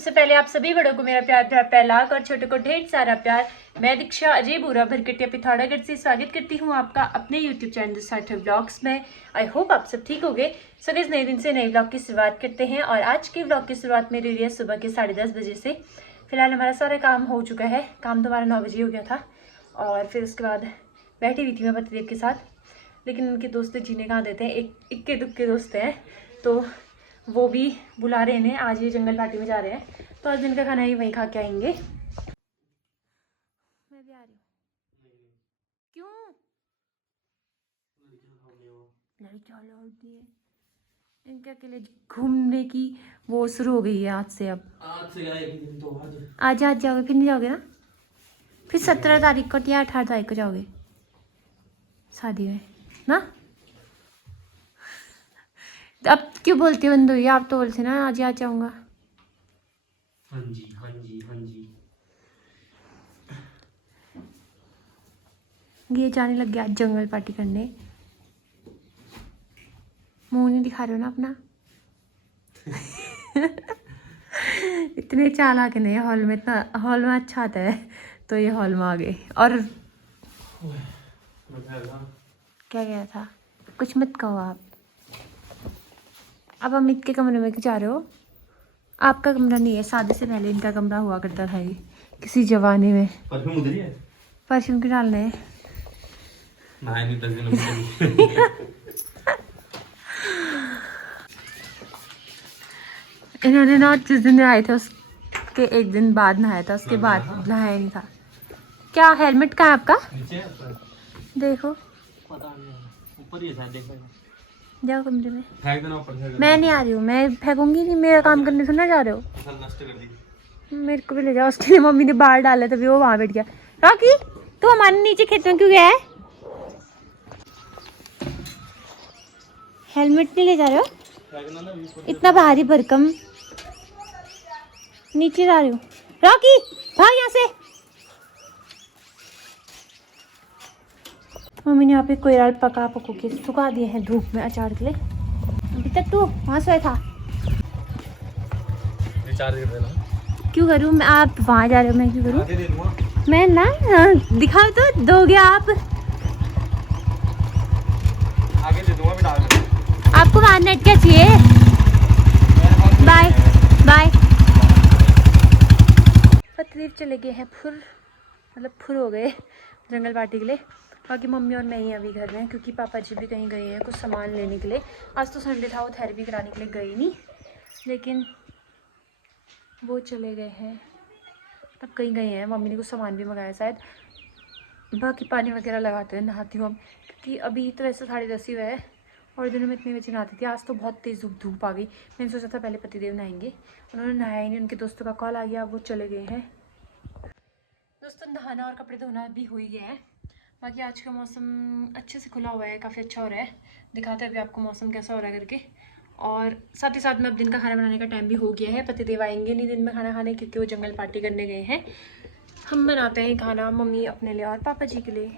सबसे पहले आप सभी बड़ों को मेरा प्यार प्यार फैलाक और छोटों को ढेर सारा प्यार। मैं दीक्षा अजय बुरा भरकटिया पिथौरागढ़ से स्वागत करती हूँ आपका अपने YouTube चैनल सार्थक व्लॉग्स में। आई होप आप सब ठीक होंगे। सो इस नए दिन से नए व्लॉग की शुरुआत करते हैं और आज के व्लॉग की शुरुआत मेरी रही है सुबह के 10:30 बजे से। फिलहाल हमारा सारा काम हो चुका है। काम तो हमारा 9 बजे हो गया था और फिर उसके बाद बैठी हुई थी मैं पतिदेव के साथ, लेकिन उनके दोस्त जीने कहाँ देते हैं, एक इक्के दुक्के दोस्त हैं, तो वो भी बुला रहे हैं। आज ये जंगल पार्टी में जा रहे हैं, तो आज दिन का खाना ही वहीं खा के आएंगे। मैं भी आ रही हूँ। क्यों? लड़कियां होती है इनके अकेले घूमने की वो शुरू हो गई है आज से। अब आज जाओगे, फिर नहीं जाओगे ना? फिर 17 तारीख को या 18 तारीख को जाओगे शादी में ना? अब क्यों बोलती हो बंदू? आप तो बोलते ना आज आ जाऊंगा। हाँ जी हाँ जी हाँ जी। ये जाने लग गया आज जंगल पार्टी करने। मुंह नहीं दिखा रहे हो ना अपना? इतने चालाक नहीं है हॉल में, इतना हॉल में अच्छा आता है तो ये हॉल में आ गए। और क्या गया था? कुछ मत कहो आप। अब अमित के कमरे में क्यों जा रहे हो? आपका कमरा नहीं है, शादी से पहले इनका कमरा हुआ करता था ये किसी जमाने में। परफ्यूम उधर ही है। परफ्यूम क्यों डालने हैं? नहीं 10 दिन इन्होंने ना जिस दिन आए थे उसके एक दिन बाद नहाया था, उसके बाद नहाया नहीं था। क्या हेलमेट कहाँ है आपका? नीचे देखो पता नहीं, ऊपर ही है शायद। देखो जाओ कमरे में। फेंक देना ऊपर से। मैं नहीं आ रही हूँ, मैं फेंकूंगी नहीं। मेरा काम करने से ना जा रहे हो? फसल नष्ट कर दी। मेरे को भी ले जाओ। उसके लिए मम्मी ने बाहर डाला तभी वो वहां बैठ गया। रॉकी तू हमारे नीचे खेत में क्यों गया है? हेलमेट नहीं ले जा रहे हो? फेंकना ना इतना भारी भरकम। नीचे जा रही हूँ। रॉकी भाग यहाँ से। मम्मी ने यहाँ पे कोयराल पका के सुखा दिए हैं धूप में अचार के लिए। अभी तक तू वहाँ सोया था। रिचार्ज कर देना। क्यों करूँ मैं? आप वहाँ जा रहे हो, मैं क्यों करूँ? आधे दे दूंगा। मैं ना दिखाओ तो दोगे आप? आगे दे दूंगा, भी डाल देना। आपको वहाँ नेट क्या चाहिए? Bye bye. पतिदेव चले गए हैं फुर हो गए जंगल पार्टी के लिए। बाकी मम्मी और मैं ही अभी घर में, क्योंकि पापा जी भी कहीं गए हैं कुछ सामान लेने के लिए। आज तो संडे था, वो थेरेपी कराने के लिए गए नहीं, लेकिन वो चले गए हैं। तब कहीं गए हैं, मम्मी ने कुछ सामान भी मंगाया शायद। बाकी पानी वगैरह लगाते हैं, नहाती हूँ अब, क्योंकि अभी तो वैसे 10:30 ही हुआ है और दिनों में इतने बजे नहाती थी। आज तो बहुत तेज़ धूप आ गई। मैंने सोचा था पहले पतिदेव नहाएंगे, उन्होंने नहाया ही नहीं। उनके दोस्तों का कॉल आ गया, वो चले गए हैं। दोस्तों नहाना और कपड़े धोना भी हो ही गया है। बाकी आज का मौसम अच्छे से खुला हुआ है, काफ़ी अच्छा हो रहा है। दिखाते हैं अभी आपको मौसम कैसा हो रहा है करके। और साथ ही साथ में अब दिन का खाना बनाने का टाइम भी हो गया है। पतिदेव आएंगे नहीं दिन में खाना खाने, क्योंकि वो जंगल पार्टी करने गए हैं। हम बनाते हैं खाना, मम्मी अपने लिए और पापा जी के लिए।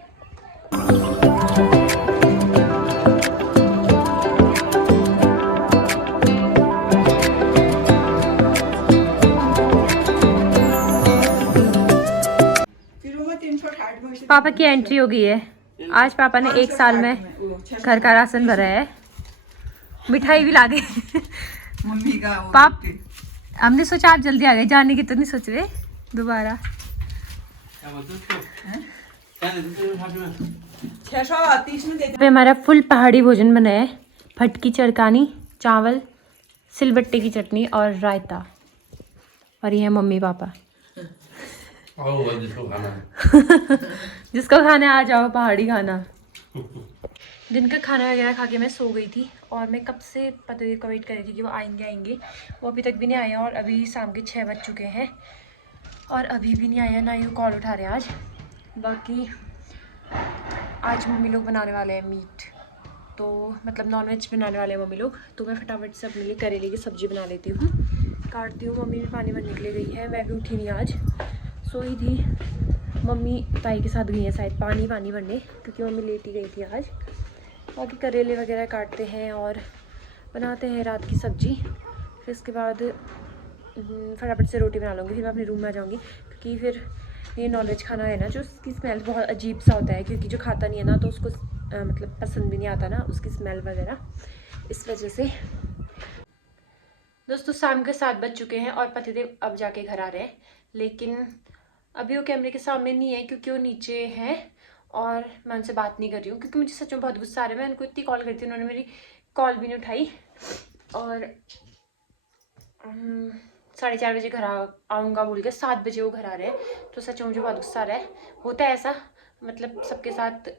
पापा की एंट्री हो गई है। आज पापा ने 1 साल में घर का राशन भरा है, मिठाई भी ला गए मम्मी का पाप। हमने सोचा आप जल्दी आ गए, जाने की तो नहीं सोच रहे दोबारा। पे हमारा फुल पहाड़ी भोजन बना है। भटकी चरकानी, चावल, सिलबट्टे की चटनी और रायता। और ये है मम्मी पापा। जिसको खाना है जिसको खाना है आ जाओ, पहाड़ी खाना। दिन का खाना वगैरह खा के मैं सो गई थी और मैं कब से पतिदेव का वेट कर रही थी कि वो आएंगे। वो अभी तक भी नहीं आए हैं और अभी शाम के 6 बज चुके हैं और अभी भी नहीं आए हैं, ना ही वो कॉल उठा रहे हैं आज। बाकी आज मम्मी लोग बनाने वाले हैं मीट, तो मतलब नॉनवेज बनाने वाले हैं मम्मी लोग। तो मैं फटाफट से अपने लिए करेले की सब्ज़ी बना लेती हूँ, काटती हूँ। मम्मी भी पानी भरने के लिए गई है, मैं भी उठी नहीं, आज सोई थी। मम्मी ताई के साथ गई है शायद पानी भरने, क्योंकि मम्मी लेट ही गई थी आज। बाकी करेले वगैरह काटते हैं और बनाते हैं रात की सब्ज़ी। फिर इसके बाद फटाफट से रोटी बना लूँगी, फिर मैं अपने रूम में आ जाऊँगी, क्योंकि फिर ये नॉनवेज खाना है ना जो उसकी स्मेल बहुत अजीब सा होता है, क्योंकि जो खाता नहीं है ना तो उसको मतलब पसंद भी नहीं आता ना उसकी स्मेल वगैरह, इस वजह से। दोस्तों शाम के 7 बज चुके हैं और पतिदेव अब जाके घर आ रहे हैं, लेकिन अभी वो कैमरे के सामने नहीं है क्योंकि वो नीचे हैं और मैं उनसे बात नहीं कर रही हूँ, क्योंकि मुझे सच में बहुत गुस्सा आ रहा है। मैं उनको इतनी कॉल करती हूँ, उन्होंने मेरी कॉल भी नहीं उठाई, और 4:30 बजे घर आऊँगा बोल के 7 बजे वो घर आ रहे हैं, तो सच में मुझे बहुत गुस्सा आ रहा है। होता है ऐसा, मतलब सबके साथ,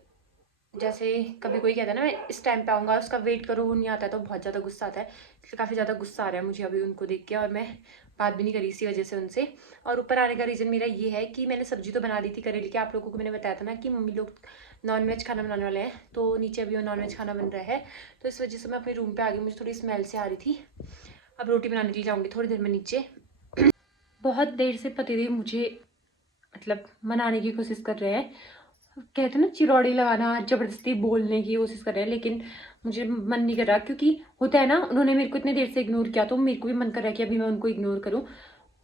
जैसे कभी कोई कहता है ना मैं इस टाइम पे आऊँगा, उसका वेट करो, वो नहीं आता है तो बहुत ज़्यादा गुस्सा आता है। इसलिए काफ़ी ज़्यादा गुस्सा आ रहा है मुझे अभी उनको देख के, और मैं बात भी नहीं करी इसी वजह से उनसे। और ऊपर आने का रीज़न मेरा ये है कि मैंने सब्जी तो बना ली थी करेले की, आप लोगों को मैंने बताया था ना कि मम्मी लोग नॉनवेज खाना बनाने वाले हैं, तो नीचे अभी वो नॉनवेज खाना बन रहा है, तो इस वजह से मैं अपने रूम पर आ गई। मुझे थोड़ी स्मेल से आ रही थी। अब रोटी बनाने के लिए जाऊँगी थोड़ी देर में नीचे। बहुत देर से पतिदेव मुझे मतलब मनाने की कोशिश कर रहे हैं, कहते हैं ना चिरौड़ी लगाना, ज़बरदस्ती बोलने की कोशिश कर रहे हैं, लेकिन मुझे मन नहीं कर रहा, क्योंकि होता है ना उन्होंने मेरे को इतने देर से इग्नोर किया तो मेरे को भी मन कर रहा है कि अभी मैं उनको इग्नोर करूं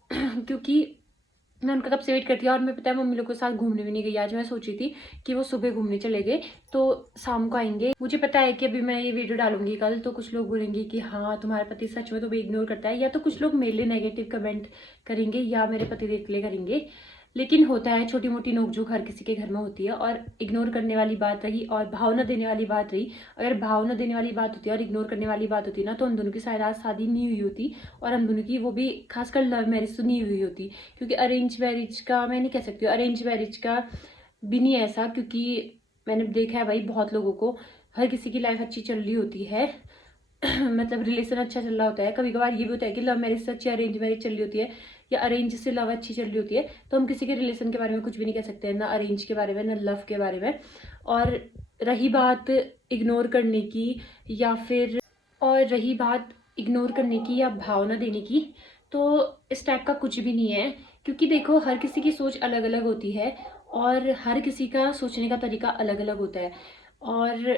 क्योंकि मैं उनका कब से वेट करती हूँ। और मैं पता है मम्मी लोग के साथ घूमने भी नहीं गई आज। मैं सोची थी कि वो सुबह घूमने चले गए तो शाम को आएंगे। मुझे पता है कि अभी मैं ये वीडियो डालूंगी कल, तो कुछ लोग बोलेंगे कि हाँ तुम्हारे पति सच में तो भी इग्नोर करता है, या तो कुछ लोग मेरे लिए नेगेटिव कमेंट करेंगे या मेरे पति देव के लिए करेंगे। लेकिन होता है, छोटी मोटी नोकझोंक हर किसी के घर में होती है, और इग्नोर करने वाली बात रही और भावना देने वाली बात रही। अगर भावना देने वाली बात होती है और इग्नोर करने वाली बात होती है ना, तो हम दोनों की शायद आज शादी नहीं हुई होती, और हम दोनों की वो भी खासकर लव मैरिज तो नहीं हुई होती। क्योंकि अरेंज मैरिज का मैं नहीं कह सकती हूँ, अरेंज मैरिज का भी नहीं ऐसा, क्योंकि मैंने देखा है भाई बहुत लोगों को, हर किसी की लाइफ अच्छी चल रही होती है मतलब रिलेशन अच्छा चल रहा होता है। कभी कभार ये भी होता है कि लव मैरिज से अच्छी अरेंज मैरिज चल रही होती है, या अरेंज से लव अच्छी चल रही होती है। तो हम किसी के रिलेशन के बारे में कुछ भी नहीं कह सकते हैं, ना अरेंज के बारे में ना लव के बारे में। और रही बात इग्नोर करने की या भावना देने की, तो इस टाइप का कुछ भी नहीं है। क्योंकि देखो हर किसी की सोच अलग अलग होती है, और हर किसी का सोचने का तरीका अलग अलग होता है, और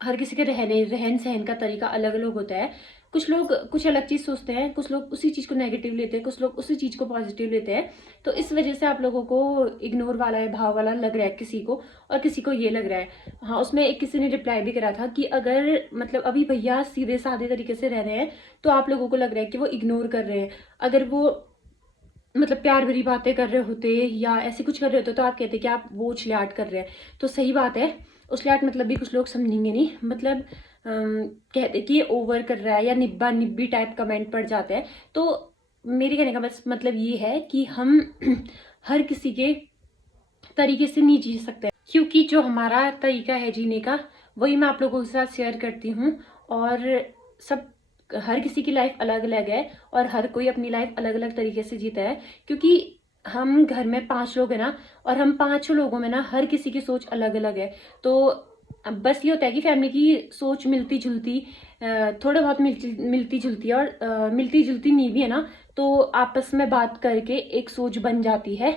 हर किसी के रहन सहन का तरीका अलग अलग होता है। कुछ लोग कुछ अलग चीज़ सोचते हैं, कुछ लोग उसी चीज़ को नेगेटिव लेते हैं, कुछ लोग उसी चीज़ को पॉजिटिव लेते हैं। तो इस वजह से आप लोगों को इग्नोर वाला या भाव वाला लग रहा है किसी को, और किसी को ये लग रहा है। हाँ, उसमें एक किसी ने रिप्लाई भी करा था कि अगर मतलब अभी भैया सीधे साधे तरीके से रह रहे हैं तो आप लोगों को लग रहा है कि वो इग्नोर कर रहे हैं। अगर वो मतलब प्यार भरी बातें कर रहे होते या ऐसे कुछ कर रहे होते तो आप कहते कि आप वो उछलियाट कर रहे हैं। तो सही बात है, उछलियाट मतलब भी कुछ लोग समझेंगे नहीं, मतलब कहते कि ये ओवर कर रहा है या निब्बा निब्बी टाइप कमेंट पड़ जाते हैं। तो मेरे कहने का बस मतलब ये है कि हम हर किसी के तरीके से नहीं जी सकते, क्योंकि जो हमारा तरीका है जीने का वही मैं आप लोगों के साथ शेयर करती हूँ। और हर किसी की लाइफ अलग अलग है, और हर कोई अपनी लाइफ अलग अलग तरीके से जीता है। क्योंकि हम घर में 5 लोग हैं ना, और हम 5 लोगों में ना हर किसी की सोच अलग अलग है। तो बस ये होता है कि फैमिली की सोच मिलती जुलती थोड़ा बहुत मिलती जुलती है, और मिलती जुलती नहीं भी है ना, तो आपस में बात करके एक सोच बन जाती है,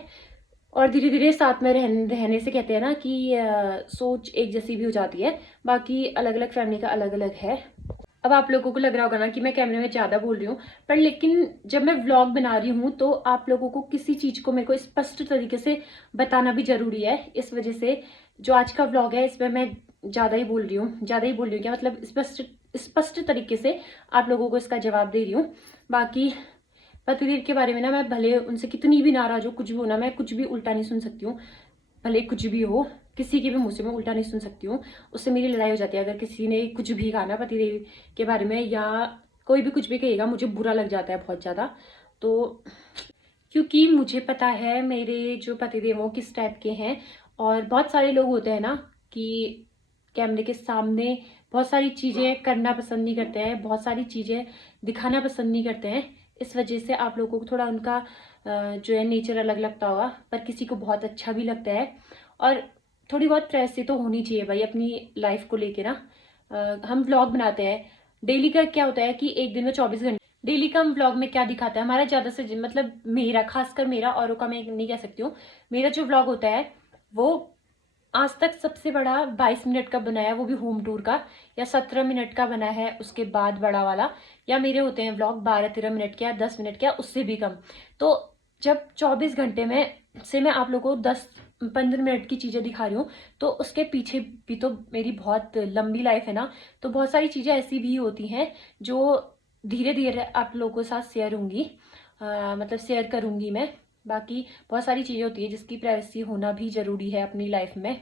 और धीरे धीरे साथ में रहने से कहते हैं ना कि सोच एक जैसी भी हो जाती है। बाकी अलग अलग फैमिली का अलग अलग है। अब आप लोगों को लग रहा होगा ना कि मैं कैमरे में ज़्यादा बोल रही हूँ, पर लेकिन जब मैं व्लॉग बना रही हूँ तो आप लोगों को किसी चीज़ को मेरे को स्पष्ट तरीके से बताना भी ज़रूरी है। इस वजह से जो आज का व्लॉग है इसमें मैं ज़्यादा ही बोल रही हूँ क्या मतलब स्पष्ट तरीके से आप लोगों को इसका जवाब दे रही हूँ। बाकी पतिदेव के बारे में ना मैं भले उनसे कितनी भी नाराज़ हो, कुछ भी हो ना, मैं कुछ भी उल्टा नहीं सुन सकती हूँ। भले कुछ भी हो, किसी के भी मुँह से मैं उल्टा नहीं सुन सकती हूँ, उससे मेरी लड़ाई हो जाती है। अगर किसी ने कुछ भी कहा ना पतिदेव के बारे में, या कोई भी कुछ भी कहेगा, मुझे बुरा लग जाता है बहुत ज़्यादा। तो क्योंकि मुझे पता है मेरे जो पतिदेव वो किस टाइप के हैं। और बहुत सारे लोग होते हैं ना कि कैमरे के सामने बहुत सारी चीज़ें करना पसंद नहीं करते हैं, बहुत सारी चीज़ें दिखाना पसंद नहीं करते हैं। इस वजह से आप लोगों को थोड़ा उनका जो है नेचर अलग लगता होगा, पर किसी को बहुत अच्छा भी लगता है। और थोड़ी बहुत प्राइवेसी तो होनी चाहिए भाई अपनी लाइफ को लेके ना। हम व्लॉग बनाते हैं डेली का, क्या होता है कि एक दिन में 24 घंटे डेली का हम व्लॉग में क्या दिखाता है हमारा ज़्यादा से मतलब मेरा, खासकर मेरा, औरों का मैं नहीं कह सकती हूँ, मेरा जो व्लॉग होता है वो आज तक सबसे बड़ा 22 मिनट का बनाया, वो भी होम टूर का, या 17 मिनट का बना है उसके बाद बड़ा वाला, या मेरे होते हैं व्लॉग 12-13 मिनट के या 10 मिनट के या उससे भी कम। तो जब 24 घंटे में से मैं आप लोगों को 10-15 मिनट की चीज़ें दिखा रही हूँ, तो उसके पीछे भी तो मेरी बहुत लंबी लाइफ है ना। तो बहुत सारी चीज़ें ऐसी भी होती हैं जो धीरे धीरे आप लोगों के साथ शेयर होंगी, मतलब शेयर करूँगी मैं। बाकी बहुत सारी चीज़ें होती है जिसकी प्राइवेसी होना भी ज़रूरी है अपनी लाइफ में।